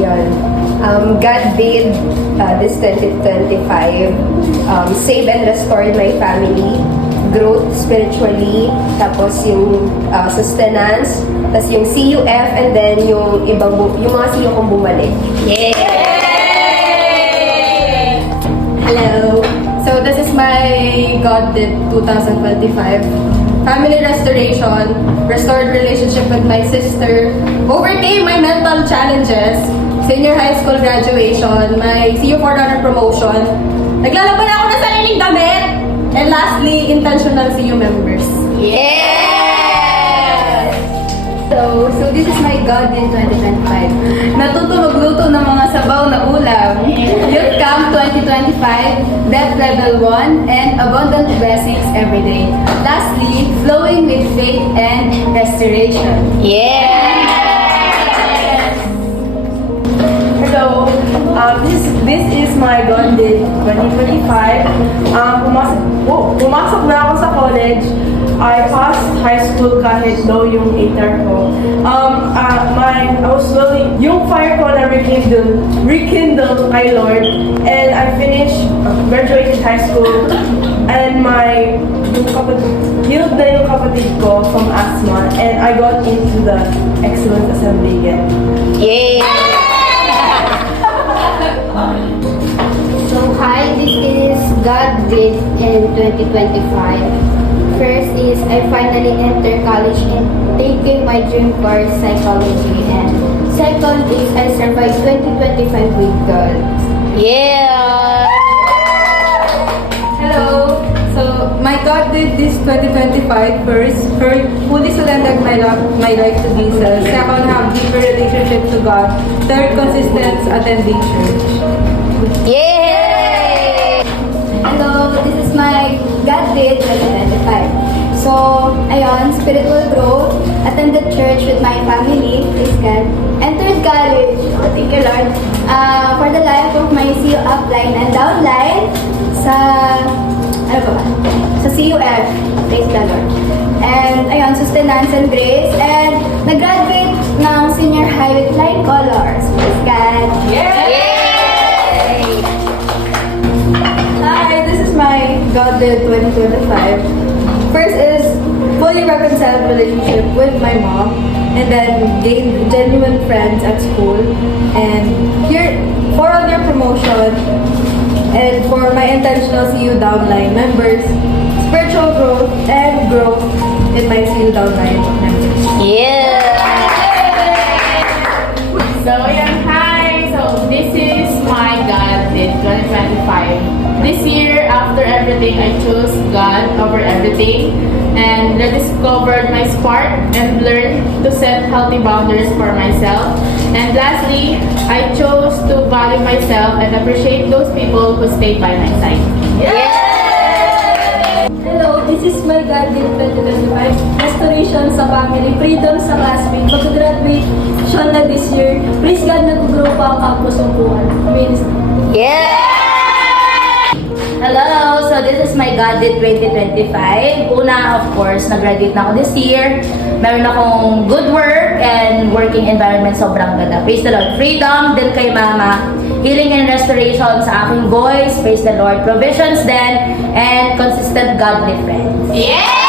Yun. God did this 2025 save and restored my family, growth spiritually, tapos yung sustenance, tapos yung CUF, and then yung yung mga CU kong bumalik. Yay! Hello. So this is my God did 2025. Family restoration, restored relationship with my sister, overcame my mental challenges, senior high school graduation, my CU for honor promotion, naglalaban ako ng sariling damit, and lastly, intentional CU members. Yes! So this is my God in 2025. Natuto magluto ng mga sabaw na ulam. Youth Camp 2025, Death Level 1, and abundant blessings every day. Lastly, flowing with faith and restoration. Yes! Hello, this is my God did 2025. Pumasok na ako sa college. I passed high school kahit low yung ATAR ko. I was really, yung fire ko na rekindled kay Lord, and I finished, graduated high school, and healed na yung kapatid ko from asthma, and I got into the Excellent Assembly again. Yay! So hi, this is God did in 2025. First is I finally entered college and taking my dream course, psychology. And second is I survived 2025 with God. Yeah! Hello. So my God did this 2025. First, fully surrendered my life to Jesus. Second, have deeper relationship to God. Third, consistent attending church. Yay! Hello, this is my God did 2025. So, ayun, spiritual growth, attended church with my family, praise God, entered college, thank you Lord, for the life of my CU upline and downline sa, sa CUF, praise the Lord. And ayun, sustenance and grace, and nag-graduate ng senior high with flying colors, praise God. Yay! Hi, this is my God did 2025. First is fully reconciled relationship with my mom, and then gained genuine friends at school, and here for other promotion, and for my intentional CU downline members, spiritual growth and growth in my CU downline members. Yeah! So, yan, hi! So, this is my God in 2025. This year, after everything, I chose God over everything and rediscovered my spark and learned to set healthy boundaries for myself. And lastly, I chose to value myself and appreciate those people who stayed by my side. Hello, this is my God in 2025. Restoration sa family, freedom sa classmate, mag-graduation na this year. Praise God, nag-grow pa ang campus ng buwan. Yeah! Hello! So, this is my God did 2025. Una, of course, nag-graduate na ako this year. Meron akong good work and working environment sobrang ganda. Praise the Lord. Freedom din kay Mama. Healing and restoration sa aking voice. Praise the Lord. Provisions din. And consistent godly friends. Yeah!